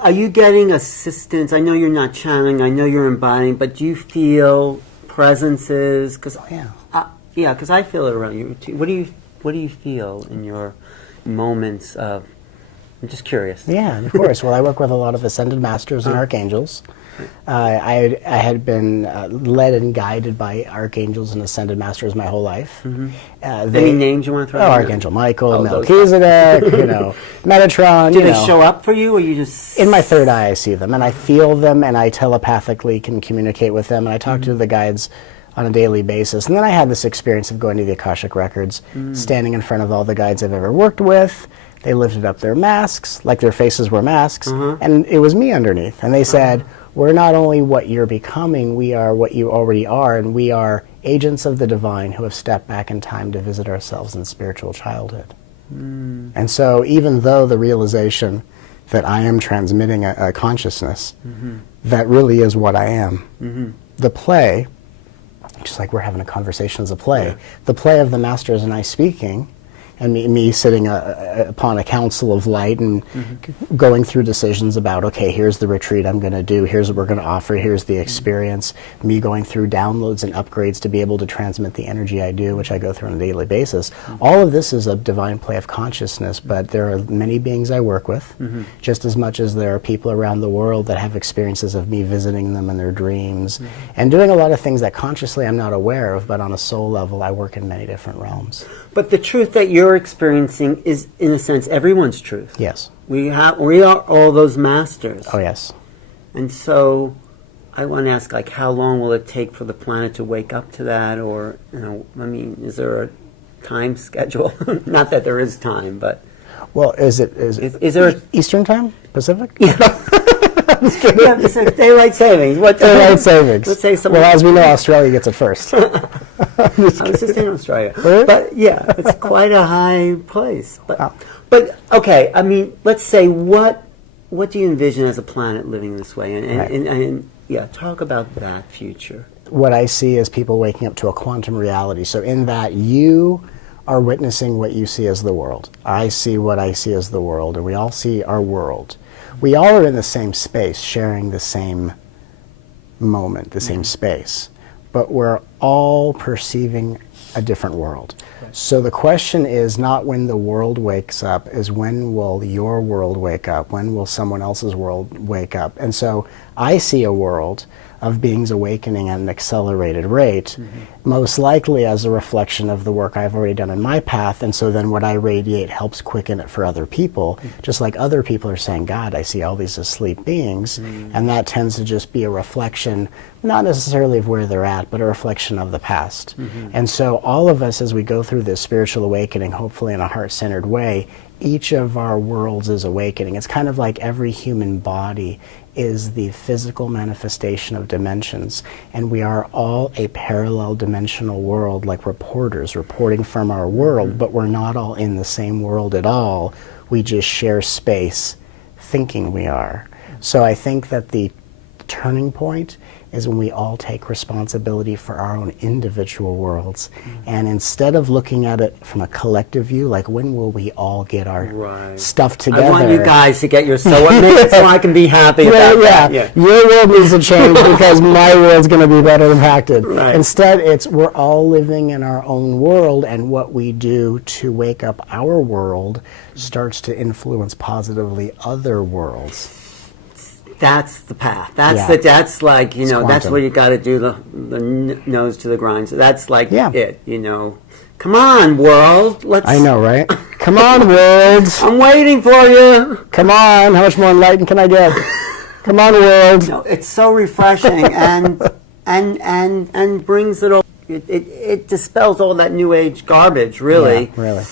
are you getting assistance? I know you're not channeling. I know you're embodying, but do you feel presences? Because because I feel it around you too. What do you feel in your moments of? I'm just curious. Yeah, of course. Well, I work with a lot of ascended masters and archangels. I had been led and guided by archangels and ascended masters my whole life. Any names you want to throw out? Archangel Michael, Melchizedek, Metatron. Do they show up for you, or you just... In my third eye, I see them, and I feel them, and I telepathically can communicate with them, and I talk to the guides on a daily basis. And then I had this experience of going to the Akashic Records, standing in front of all the guides I've ever worked with. They lifted up their masks, like their faces were masks, and it was me underneath. And they said, we're not only what you're becoming, we are what you already are, and we are agents of the divine who have stepped back in time to visit ourselves in spiritual childhood. And so even though the realization that I am transmitting a consciousness, that really is what I am. The play, just like we're having a conversation as a play, the play of the masters and I speaking, and me sitting upon a council of light and going through decisions about, okay, here's the retreat I'm going to do, here's what we're going to offer, here's the experience, me going through downloads and upgrades to be able to transmit the energy I do, which I go through on a daily basis. All of this is a divine play of consciousness, but there are many beings I work with, just as much as there are people around the world that have experiences of me visiting them in their dreams, and doing a lot of things that consciously I'm not aware of, but on a soul level I work in many different realms. But the truth that you're experiencing is, in a sense, everyone's truth. Yes. We are all those masters. Oh, yes. And so I want to ask, like, how long will it take for the planet to wake up to that? Or, is there a time schedule? Not that there is time, but... Well, is there Eastern time? Pacific? Yeah. Yeah, Pacific. Daylight savings. What daylight savings? Let's say well, as we know, Australia gets it first. I was just in Australia. Really? But yeah, it's quite a high place. But okay, let's say what do you envision as a planet living this way? And talk about that future. What I see is people waking up to a quantum reality. So in that you are witnessing what you see as the world. I see what I see as the world, and we all see our world. We all are in the same space, sharing the same moment, the same space, but we're all perceiving a different world. Right. So the question is not when the world wakes up, is when will your world wake up? When will someone else's world wake up? And so I see a world of beings awakening at an accelerated rate, most likely as a reflection of the work I've already done in my path, and so then what I radiate helps quicken it for other people, just like other people are saying, God, I see all these asleep beings, and that tends to just be a reflection, not necessarily of where they're at, but a reflection of the past. And so all of us, as we go through this spiritual awakening, hopefully in a heart-centered way, each of our worlds is awakening. It's kind of like every human body is the physical manifestation of dimensions, and we are all a parallel dimensional world, like reporters reporting from our world, but we're not all in the same world at all. We just share space thinking we are. So I think that the turning point is when we all take responsibility for our own individual worlds. And instead of looking at it from a collective view, like when will we all get our stuff together? I want you guys to get your so I can be happy about that. Yeah. Your world needs to change because my world's going to be better impacted. Right. Instead, it's we're all living in our own world, and what we do to wake up our world starts to influence positively other worlds. That's the path. That's like, that's where you got to do the nose to the grind. So that's like it, Come on, world. I know, right? Come on, world. I'm waiting for you. Come on. How much more enlightened can I get? Come on, world. No, it's so refreshing and brings it all. It dispels all that new age garbage, really. Yeah, really.